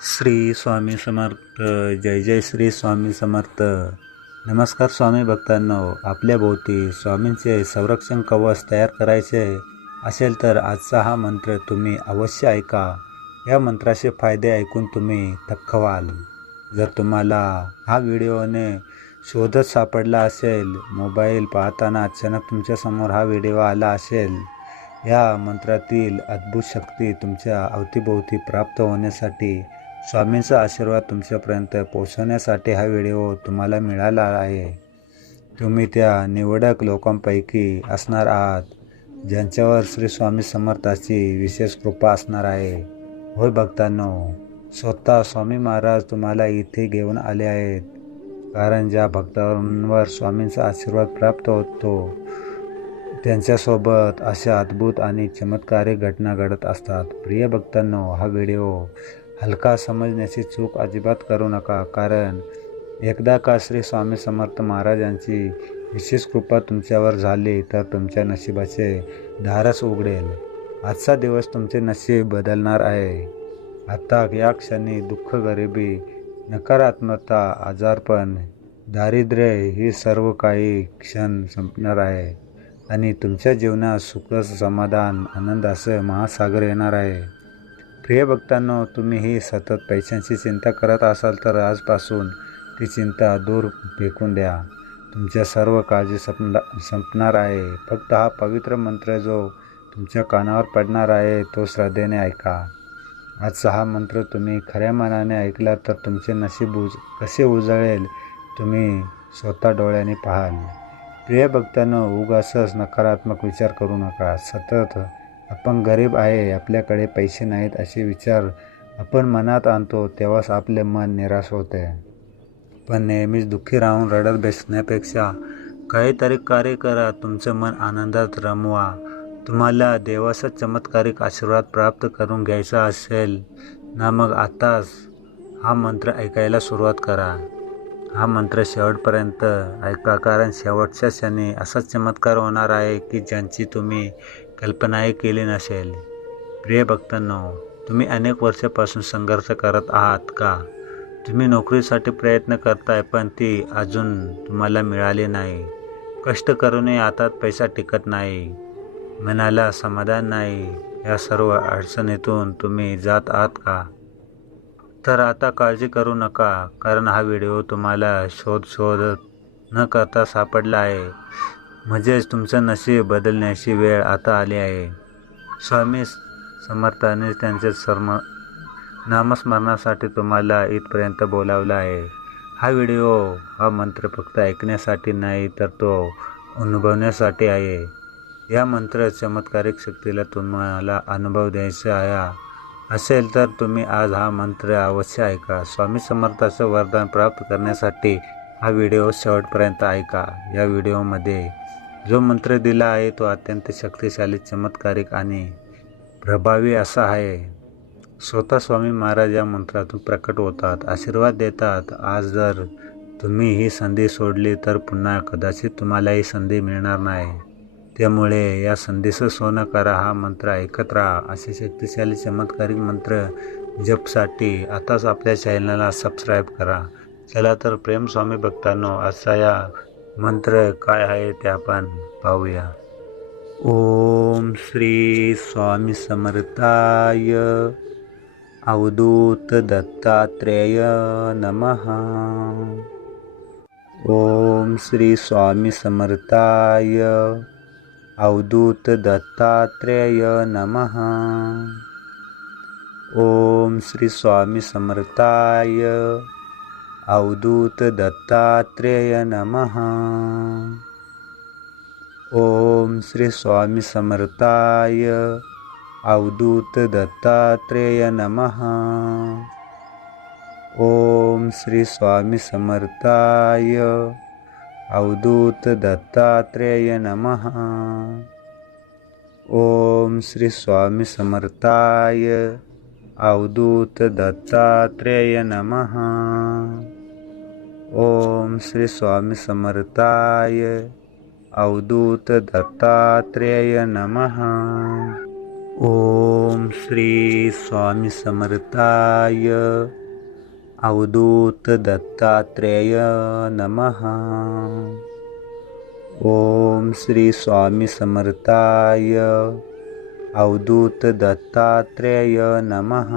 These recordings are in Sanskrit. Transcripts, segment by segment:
श्री स्वामी समर्थ जय जय श्री स्वामी समर्थ. नमस्कार स्वामी भक्तांनो आपल्या भोवती स्वामींचे संरक्षण कवच तयार करायचे असेल तर आजचा हा मंत्र तुम्ही अवश्य ऐका. या मंत्राचे फायदे ऐकून तुम्ही थक्क व्हाल जर तुम्हाला हा व्हिडिओने शोधत सापडला असेल मोबाईल पाहताना अचानक तुमच्यासमोर हा व्हिडिओ आला असेल या मंत्रातील अद्भुत शक्ती तुमच्या अवतीभोवती प्राप्त होण्यासाठी स्वामींचा आशीर्वाद तुमच्यापर्यंत पोहोचवण्यासाठी हा व्हिडिओ तुम्हाला मिळाला आहे. तुम्ही त्या निवडक लोकांपैकी असणार आहात ज्यांच्यावर श्री स्वामी समर्थाची विशेष कृपा असणार आहे. होय भक्तांनो स्वतः स्वामी महाराज तुम्हाला इथे घेऊन आले आहेत. कारण ज्या भक्तांवर स्वामींचा आशीर्वाद प्राप्त होतो त्यांच्यासोबत अशा अद्भुत आणि चमत्कारिक घटना घडत असतात. प्रिय भक्तांनो हा व्हिडिओ हलका समजण्याची चूक अजिबात करू नका कारण एकदा का श्री स्वामी समर्थ महाराजांची विशेष कृपा तुमच्यावर झाली तर तुमच्या नशिबाचे दारच उघडेल. आजचा दिवस तुमचे नशीब बदलणार आहे. आता या क्षणी दुःख गरिबी नकारात्मकता आजारपण दारिद्र्य ही सर्व काही क्षण संपणार आहे आणि तुमच्या जीवनात सुख समाधान आनंद असं महासागर येणार आहे. प्रिय भक्तांनो तुम्ही ही सतत पैशांची चिंता करत असाल तर आजपासून ती चिंता दूर फेकून द्या. तुमच्या सर्व काळजी संपला संपणार आहे. फक्त हा पवित्र मंत्र जो तुमच्या कानावर पडणार आहे तो श्रद्धेने ऐका. आजचा हा मंत्र तुम्ही खऱ्या मनाने ऐकला तर तुमचे नशीब उज कसे उजळेल तुम्ही स्वतः डोळ्याने पाहाल. प्रिय भक्तांनो उगासच नकारात्मक विचार करू नका. सतत आपण गरीब आहे आपल्याकडे पैसे नाहीत असे विचार आपण मनात आणतो तेव्हाच आपले मन निराश होते. पण नेहमीच दुःखी राहून रडत बसण्यापेक्षा काहीतरी कार्य करा तुमचं मन आनंदात रमवा. तुम्हाला देवाचा चमत्कारिक आशीर्वाद प्राप्त करून घ्यायचा असेल ना मग आताच हा मंत्र ऐकायला सुरुवात करा. हा मंत्र शेवटपर्यंत ऐका कारण शेवटच्या क्षणी असाच चमत्कार होणार आहे की ज्यांची तुम्ही कल्पनाही केली नसेल. प्रिय भक्तांनो तुम्ही अनेक वर्षापासून संघर्ष करत आहात का? तुम्ही नोकरीसाठी प्रयत्न करताय पण ती अजून तुम्हाला मिळाली नाही. कष्ट करूनही हातात पैसा टिकत नाही. मनाला समाधान नाही. या सर्व अडचणीतून तुम्ही जात आहात का? तर आता काळजी करू नका कारण हा व्हिडिओ तुम्हाला शोध शोध न करता सापडला आहे. म्हणजेच तुमचं नशीब बदलण्याची वेळ आता आली आहे. स्वामी समर्थाने त्यांचे सर्म नामस्मरणासाठी तुम्हाला इथपर्यंत बोलावलं आहे. हा व्हिडिओ हा मंत्र फक्त ऐकण्यासाठी नाही तर तो अनुभवण्यासाठी आहे. या मंत्र चमत्कारिक शक्तीला तुम्हाला अनुभव द्यायचा आहे. असेल तर तुम्ही आज हा मंत्र अवश्य ऐका. स्वामी समर्थाचं वरदान प्राप्त करण्यासाठी हा व्हिडिओ शेवटपर्यंत ऐका. या व्हिडिओमध्ये जो मंत्र दिला आहे तो अत्यंत शक्तिशाली चमत्कारिक आणि प्रभावी असा आहे. स्वतः स्वामी महाराज या मंत्रातून प्रकट होतात आशीर्वाद देतात. आज जर तुम्ही ही संधी सोडली तर पुन्हा कदाचित तुम्हाला ही संधी मिळणार नाही. त्यामुळे या संधीचं सोनं करा हा मंत्र ऐकत राहा. असे शक्तिशाली चमत्कारिक मंत्र जपसाठी आताच आपल्या चॅनलला सबस्क्राईब करा. चला तर प्रेम स्वामी भक्तांनो असा या मंत्र काय आहे ते आपण पाहूया. ओम श्री स्वामी समर्थाय. अवधूत दत्तात्रेय नमः. ओम श्री स्वामी समर्थाय. अवधूत दत्तात्रेय नमः. ओम श्री स्वामी समर्थाय. अवधूत दत्तात्रेय नमः ओम श्री स्वामी समर्थाय अवधूत दत्तात्रेय नमः ओम श्री स्वामी समर्थाय अवधूत दत्तात्रेय नमः ओम श्री स्वामी नमः ओम श्री स्वामी समर्थाय अवधूत दत्तात्रेय नमः। ओम श्री स्वामी समर्थाय अवधूत दत्तात्रेय नमः। ओम श्री स्वामी समर्थाय अवधूत दत्तात्रेय नमः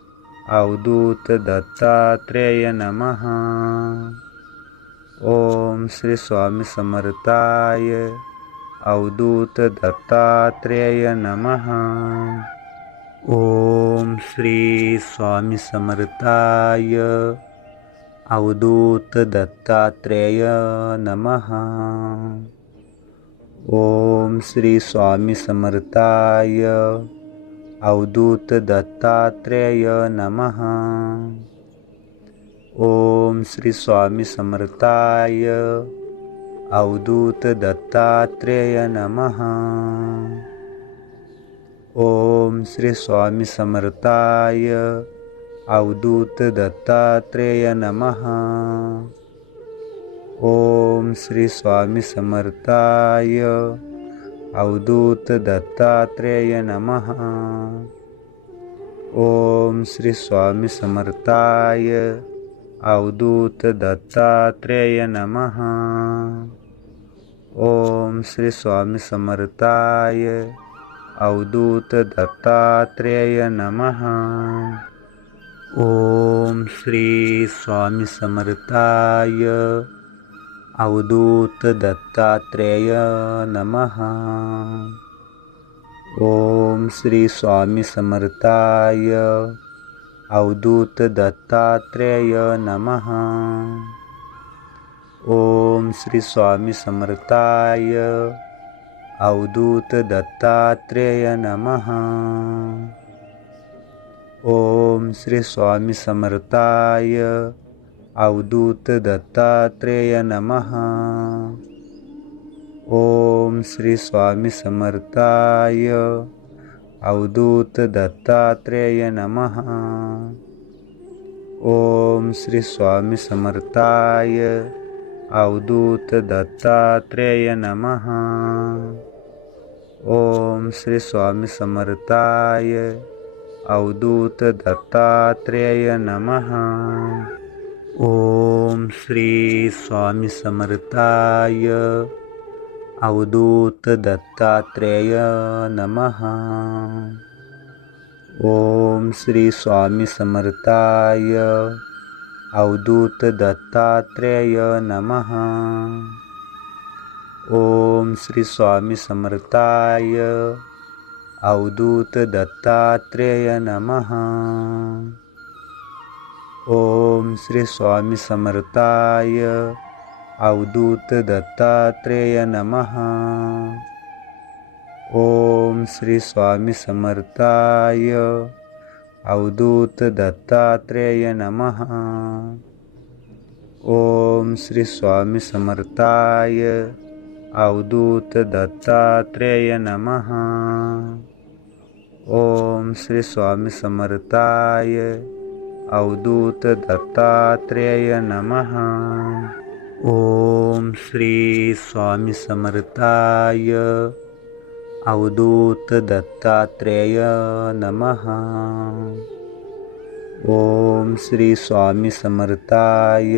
अवधूत दत्तात्रेय नमः ओम श्री स्वामी समर्थाय अवधूत दत्तात्रेय नमः ओम श्री स्वामी समर्थाय अवधूत दत्तात्रेय नमः ओम श्री स्वामी समर्थाय अवधूत दत्तात्रेय नमः। ओम श्री स्वामी समर्थाय अवधूत दत्तात्रेय नमः। ओम श्री स्वामी समर्थाय अवधूत दत्तात्रेय नमः ओम श्री स्वामी समर्थाय अवधूत दत्तात्रेय नमः। श्री स्वामी समर्थाय अवधूत दत्तात्रेय नमः। ओम श्री स्वामी समर्थाय अवधूत दत्तात्रेय नमः। ओम श्री स्वामी समर्थाय अवधूत दत्तात्रेय नमः श्री स्वामी समर्थाय अवधूत दत्तात्रेय नमः ओम श्री स्वामी समर्थाय अवधूत दत्तात्रेय नमः ओम श्री स्वामी समर्थाय अवधूत दत्तात्रेय नमः ओम श्री स्वामी समर्थाय अवधूत दत्तात्रेय नमः श्री स्वामी समर्थाय अवधूत दत्तात्रेय नमः ओम श्री स्वामी समर्थाय दत्तात्रेय नमः ओम श्री स्वामी समर्थाय अवधूत दत्तात्रेय नमः। ओम श्री स्वामी समर्थाय अवधूत दत्तात्रेय नमः। ओम श्री स्वामी समर्थाय अवधूत दत्तात्रेय नमः ओम श्री स्वामी समर्थाय अवधूत दत्तात्रेय नमः। ओम श्री स्वामी समर्थाय अवधूत दत्तात्रेय नमः। ओम श्री स्वामी समर्थाय दत्तात्रेय नमः। ओम श्री स्वामी समर्थाय अवधूत दत्तात्रेय नमः ओम श्री स्वामी समर्थाय अवधूत दत्तात्रेय नमः ओम श्री स्वामी समर्थाय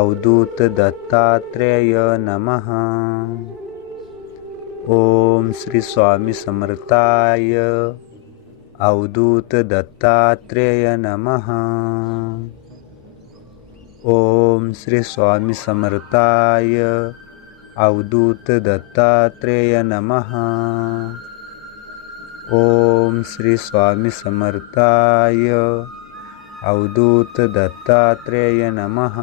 अवधूत दत्तात्रेय नमः ओम श्री स्वामी समर्थाय अवधूत दत्तात्रेय नमः ओम श्री स्वामी समर्थाय अवधूत दत्तात्रेय नमः ओम श्री स्वामी समर्थाय अवधूत दत्तात्रेय नमः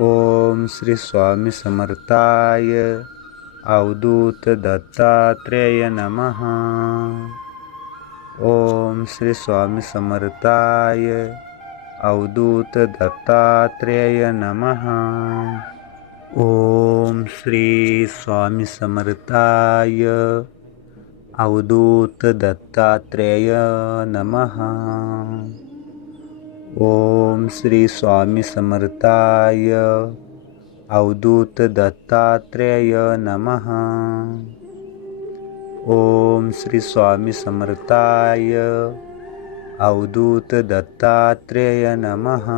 ओम श्री स्वामी समर्थाय अवधूत दत्तात्रेय नमः ओम श्री स्वामी समर्थाय अवधूत दत्तात्रेय नमः ओम श्री स्वामी समर्थाय अवधूत दत्तात्रेय नमः ओम श्री स्वामी समर्थाय अवधूत दत्तात्रेय नमः। ओम श्री स्वामी समर्थाय अवधूत दत्तात्रेय नमः।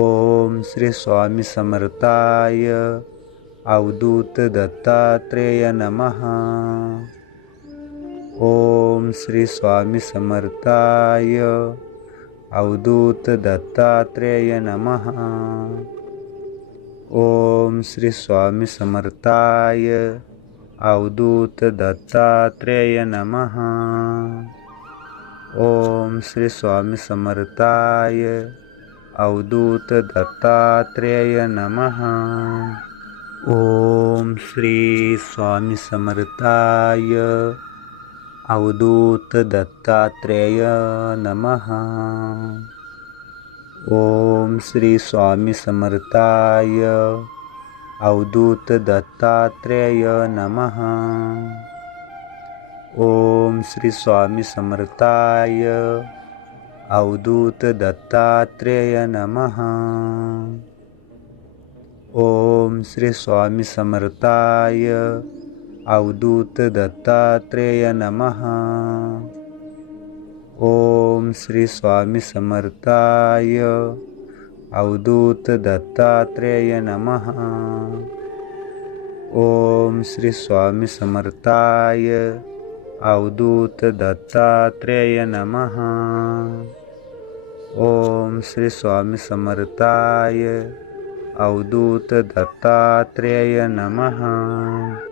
ओम श्री स्वामी समर्थाय अवधूत दत्तात्रेय नमः। ओम श्री स्वामी समर्थाय अवधूत दत्तात्रेय नमः। श्री स्वामी समर्थाय दत्तात्रेय नमः। ओम श्री स्वामी समर्थाय अवधूत दत्तात्रेय नमः। ओम श्री स्वामी समर्थाय अवधूत दत्तात्रेय नमः। ओम श्री स्वामी समर्थाय अवधूत दत्तात्रेय नमः। ओम श्री स्वामी समर्थाय अवधूत दत्तात्रेय नमः। ओम श्री स्वामी समर्थाय अवधूत दत्तात्रेय नमः ओम श्री स्वामी समर्थाय अवधूत दत्तात्रेय नमः ओम श्री स्वामी समर्थाय अवधूत दत्तात्रेय नमः ओम श्री स्वामी समर्थाय अवधूत दत्तात्रेय नमः